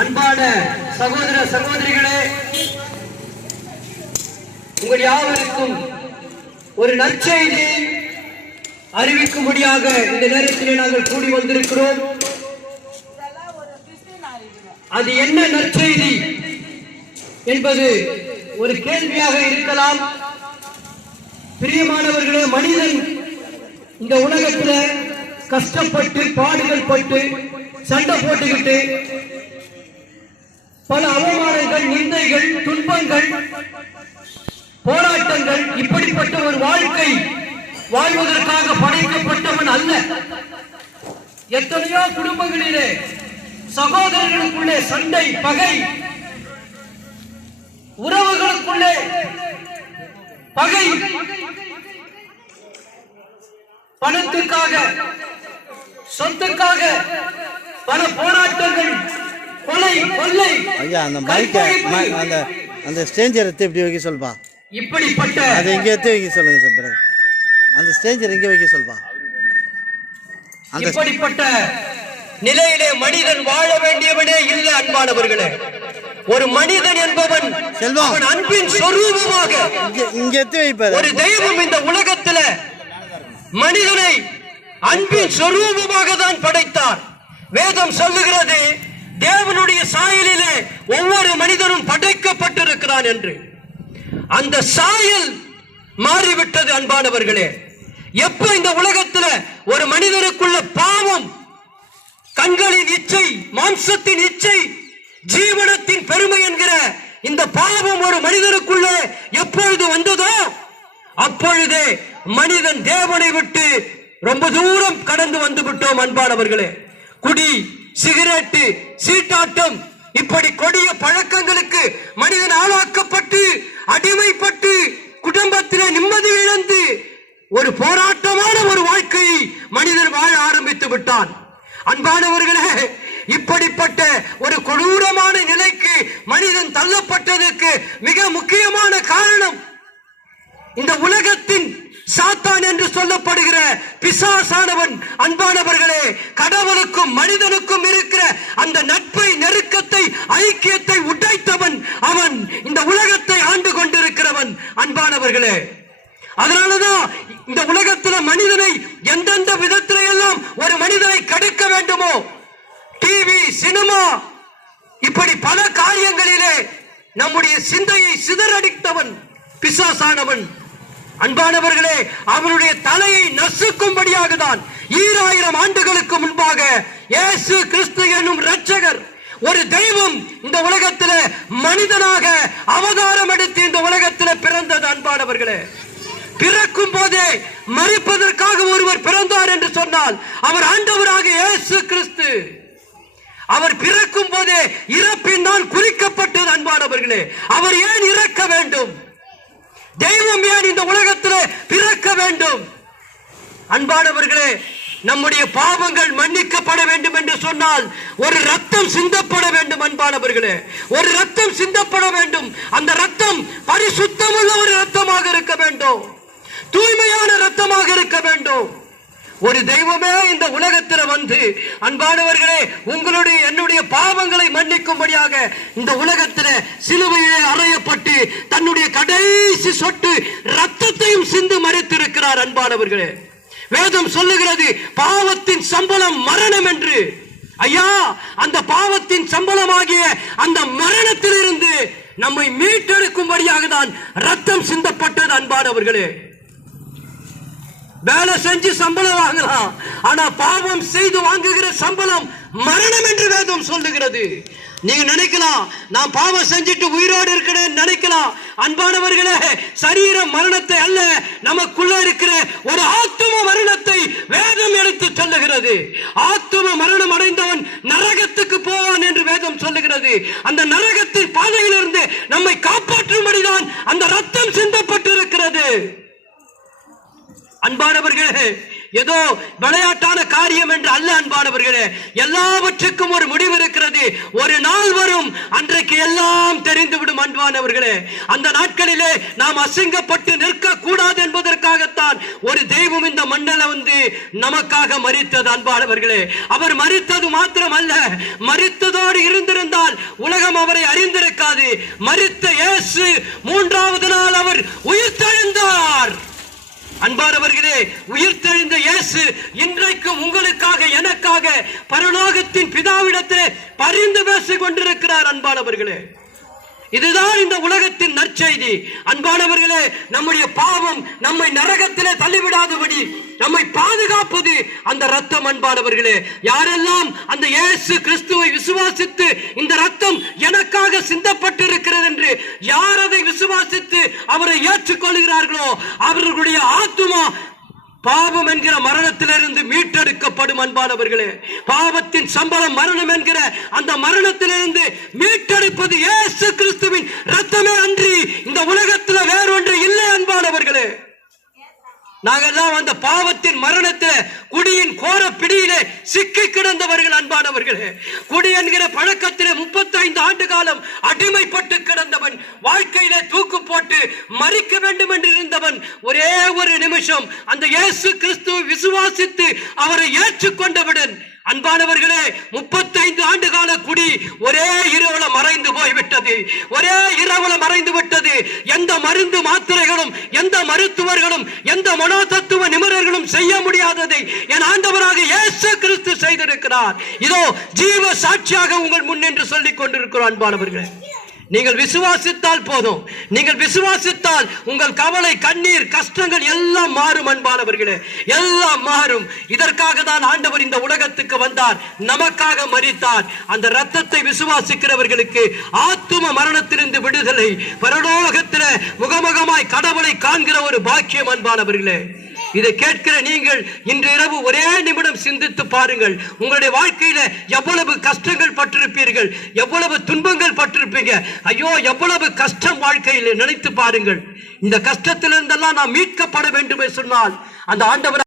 அன்பான சகோதர சகோதரிகளே உங்கள் யாவருக்கும் ஒரு நற்செய்தி அறிவிக்கும்படியாக இந்த நேரத்தில் நாங்கள் கூடி வந்திருக்கிறோம். அது என்ன நற்செய்தி என்பது ஒரு கேள்வியாக இருக்கலாம். பிரியமானவர்களே மனிதன் இந்த உலகத்துல கஷ்டப்பட்டு பாடுகள் பட்டு சண்டை போட்டுக்கிட்டு பல அவமானங்கள் நிந்தைகள் துன்பங்கள் போராட்டங்கள் இப்படிப்பட்ட ஒரு வாழ்க்கை வாழ்வதற்காக படைக்கப்பட்டவன் அல்ல. எத்தனையோ குடும்பங்களிலே சகோதரர்களுக்குள்ளே சண்டை பகை உறவுகளுக்குள்ளே பகை பணத்துக்காக சொத்துக்காக பல போராட்டங்கள் ஐயா அந்த மைக்கை அந்த அந்த ஸ்டேஞ்சர் எடுத்து இப்படி வைக்க சொல்பா இப்படிப்பட்ட அதை இங்கே எடுத்து வைக்க சொல்லுங்க சார் பிறகு அந்த ஸ்டேஞ்சர் இங்கே வைக்க சொல்பா அந்த இப்படிப்பட்ட நிலையிலே மனிதன் வாழ வேண்டியவனே இல்லை அன்பானவர்களே. ஒரு மனிதன் என்பவன் செல்வம். அன்பின் சொரூபமாக இங்கே எடுத்து வைப்பாரு? ஒரு தெய்வம் இந்த உலகத்துல மனிதனை அன்பின் சொரூபமாக தான் படைத்தார். வேதம் சொல்லுகிறது தேவனுடைய சாயலிலே ஒவ்வொரு மனிதனும் படைக்கப்பட்டிருக்கிறான் என்று. அந்த சாயல் மாறிவிட்டது அன்பானவர்களே. எப்ப இந்த உலகத்துல ஒரு மனிதனுக்குள்ள பாவம் கண்களின் இச்சை மாம்சத்தின் இச்சை ஜீவனத்தின் பெருமை என்கிற இந்த பாவம் ஒரு மனிதனுக்குள்ளே எப்பொழுது வந்ததோ அப்பொழுதே மனிதன் தேவனை விட்டு ரொம்ப தூரம் கடந்து வந்து விட்டோம் அன்பானவர்களே. குடி சிகரெட்டு சீட்டாட்டம் இப்படி கொடிய பழக்கங்களுக்கு மனிதன் ஆளாக்கப்பட்டு அடிமைப்பட்டு குடும்பத்திலே நிம்மதி இழந்து ஒரு போராட்டமான ஒரு வாழ்க்கையை மனிதன் வாழ ஆரம்பித்து விட்டான். அன்பானவர்களே இப்படிப்பட்ட ஒரு கொடூரமான நிலைக்கு மனிதன் தள்ளப்பட்டதற்கு மிக முக்கியமான காரணம் இந்த உலகத்தின் சாத்தான் என்று சொல்லப்படுகிற பிசாசானவன் அன்பானவர்களே கடவுளுக்கும் மனிதனுக்கும் இருக்கிற அந்த நட்பை நெருக்கத்தை ஐக்கியத்தை உடைத்தவன் அவன். இந்த உலகத்தை ஆண்டு கொண்டிருக்கிறவன் அன்பானவர்களே. அதனாலதான் இந்த உலகத்துல மனிதனை எந்தெந்த விதத்தில எல்லாம் ஒரு மனிதனை கடுக்க வேண்டுமோ டிவி சினிமா இப்படி பல காரியங்களிலே நம்முடைய சிந்தையை சிதறடித்தவன் பிசாசானவன். அன்பானவர்களே அவனுடைய தலையை நசுக்கும்படியாக தான் ஈராயிரம் ஆண்டுகளுக்கு முன்பாக இயேசு கிறிஸ்து என்னும் இரட்சகர் ஒரு தெய்வம் இந்த உலகத்தில் மனிதனாக அவதாரம் எடுத்து இந்த உலகத்தில் பிறந்தது அன்பானவர்களே. பிறக்கும் போதே மறிப்பதற்காக ஒருவர் பிறந்தார் என்று சொன்னால் அவர் ஆண்டவராக இயேசு கிறிஸ்து. அவர் பிறக்கும் போதே இறப்பினால் குறிக்கப்பட்டது அன்பானவர்களே. அவர் ஏன் இறக்க வேண்டும்? தெய்வம் ஏன் இந்த உலக பிறக்க வேண்டும். அன்பானவர்களே நம்முடைய பாவங்கள் மன்னிக்கப்பட வேண்டும் என்று சொன்னால் ஒரு ரத்தம் சிந்தப்பட வேண்டும் அன்பானவர்களே. ஒரு ரத்தம் சிந்தப்பட வேண்டும். அந்த ரத்தம் பரிசுத்தமுள்ள ஒரு ரத்தமாக இருக்க வேண்டும். தூய்மையான ரத்தமாக இருக்க வேண்டும். ஒரு தெய்வமே இந்த உலகத்தில் வந்து அன்பானவர்களே உங்களுடைய என்னுடைய பாவங்களை மன்னிக்கும்படியாக இந்த உலகத்தில் சிலுவையே அறையப்பட்டு தன்னுடைய கடைசி சொட்டு ரத்தத்தையும் சிந்து மறைத்திருக்கிறார் அன்பானவர்களே. வேதம் சொல்லுகிறது பாவத்தின் சம்பளம் மரணம் என்று. ஐயா அந்த பாவத்தின் சம்பளமாகிய அந்த மரணத்திலிருந்து நம்மை மீட்டெடுக்கும்படியாக தான் ரத்தம் சிந்தப்பட்டது அன்பானவர்களே. வேலை செஞ்சு சம்பளம் வாங்கலாம். ஆனா பாவம் செய்து வாங்குகிற சம்பளம் மரணம் என்று வேதம் சொல்லுகிறது. நீங்க நினைக்கலாம் நான் பாவம் செஞ்சுட்டு உயிரோடு இருக்கிறேன் நினைக்கலாம். அன்பானவர்களே சரீர மரணத்தை அல்ல நமக்குள்ள இருக்கிற ஒரு ஆத்தும மரணத்தை வேதம் எடுத்து சொல்லுகிறது. ஆத்தும மரணம் அடைந்தவன் நரகத்துக்கு போவான் என்று வேதம் சொல்லுகிறது. அந்த நரகத்தின் பாதையிலிருந்து நம்மை காப்பாற்ற அந்த ரத்தம் சிந்தப்பட்டிருக்கிறது அன்பானவர்களே ஏதோ விளையாட்டான காரியம் என்று அல்ல அன்பானவர்களே எல்லாவற்றுக்கும் ஒரு முடிவு இருக்கிறது ஒரு நாள் வரும் அன்றைக்கு எல்லாம் தெரிந்துவிடும் அன்பானவர்களே. அந்த நாட்களிலே நாம் அசிங்கப்பட்டு நிற்க கூடாது என்பதற்காகத்தான் ஒரு தெய்வம் இந்த மண்ணில வந்து நமக்காக மறித்தது அன்பானவர்களே. அவர் மறித்தது மாத்திரம் அல்ல மறித்ததோடு இருந்திருந்தால் உலகம் அவரை அறிந்திருக்காது. மறித்த இயேசு மூன்றாவது நாள் அவர் உயிர்த்தெழுந்தார். அன்பானவர்களே உயிர்த்தெழுந்த இயேசு இன்றைக்கும் உங்களுக்காக எனக்காக பரலோகத்தின் பிதாவிடத்திலே பரிந்து பேசிக் கொண்டிருக்கிறார் அன்பானவர்களே. இதுதான் இந்த உலகத்தின் நற்செய்தி. அன்பானவர்களே நம்முடைய பாவம் நம்மை நரகத்திலே தள்ளிவிடாதபடி நம்மை பாதுகாப்பது அந்த ரத்தம் அன்பானவர்களே. யாரெல்லாம் அந்த இயேசு கிறிஸ்துவை விசுவாசித்து இந்த ரத்தம் எனக்காக சிந்தப்பட்டிருக்கிறது என்று யார் அதை விசுவாசித்து அவரை ஏற்றுக்கொள்கிறார்களோ அவர்களுடைய ஆத்துமா பாவம் என்கிற மரணத்திலிருந்து மீட்டெடுக்கப்படும் அன்பானவர்களே. பாவத்தின் சம்பளம் மரணம் என்கிற அந்த மரணத்திலிருந்து மீட்டெடுப்பது இயேசு கிறிஸ்துவின் ரத்தமே அன்றி இந்த உலகத்தில் வேறொன்று இல்லை அன்பானவர்களே. நாங்கெல்லாம் அந்த பாவத்தின் மரணத்தில் குடியின் கோர பிடியிலே சிக்கி கிடந்தவர்கள் அன்பானவர்களே. குடி என்கிற பழக்கத்திலே முப்பத்தைந்து ஆண்டு காலம் அடிமைப்பட்டு இருந்தவன் வாழ்க்கையில தூக்கு போட்டு மறிக்க வேண்டும் என்று இருந்தவன் ஒரே ஒரு நிமிஷம் அந்த இயேசு கிறிஸ்து விசுவாசித்து அவரை ஏற்றுக்கொண்டவுடன் அன்பானவர்களே முப்பத்தைந்து ஆண்டு கால குடி ஒரே இரவுல மறைந்து போய்விட்டது. ஒரே இரவுல மறைந்து விட்டது. எந்த மருந்து மாத்திரைகளும் எந்த மருத்துவர்களும் எந்த மனோதத்துவ நிபுணர்களும் செய்ய முடியாததை என் ஆண்டவராக இயேசு கிறிஸ்து செய்திருக்கிறார். இதோ ஜீவ சாட்சியாக உங்கள் முன் என்று சொல்லிக் கொண்டிருக்கிறோம் அன்பானவர்களே. நீங்கள் விசுவாசித்தால் போதும். நீங்கள் விசுவாசித்தால் உங்கள் கவலை கண்ணீர் கஷ்டங்கள் எல்லாம் மாறும் அன்பானவர்களே. எல்லாம் மாறும். இதற்காக தான் ஆண்டவர் இந்த உலகத்துக்கு வந்தார். நமக்காக மறித்தார் அந்த ரத்தத்தை விசுவாசிக்கிறவர்களுக்கு ஆத்தும மரணத்திலிருந்து விடுதலை பரலோகத்தில் முகமுகமாய் கடவுளை காண்கிற ஒரு பாக்கியம் அன்பானவர்களே. இதை கேட்கிற நீங்கள் இன்று இரவு ஒரே நிமிடம் சிந்தித்து பாருங்கள். உங்களுடைய வாழ்க்கையில எவ்வளவு கஷ்டங்கள் பட்டிருப்பீர்கள்? எவ்வளவு துன்பங்கள் பட்டிருப்பீங்க? ஐயோ எவ்வளவு கஷ்டம் வாழ்க்கையில் நினைத்து பாருங்கள். இந்த கஷ்டத்திலிருந்தெல்லாம் நாம் மீட்கப்பட வேண்டும் என்று சொன்னால் அந்த ஆண்டவர்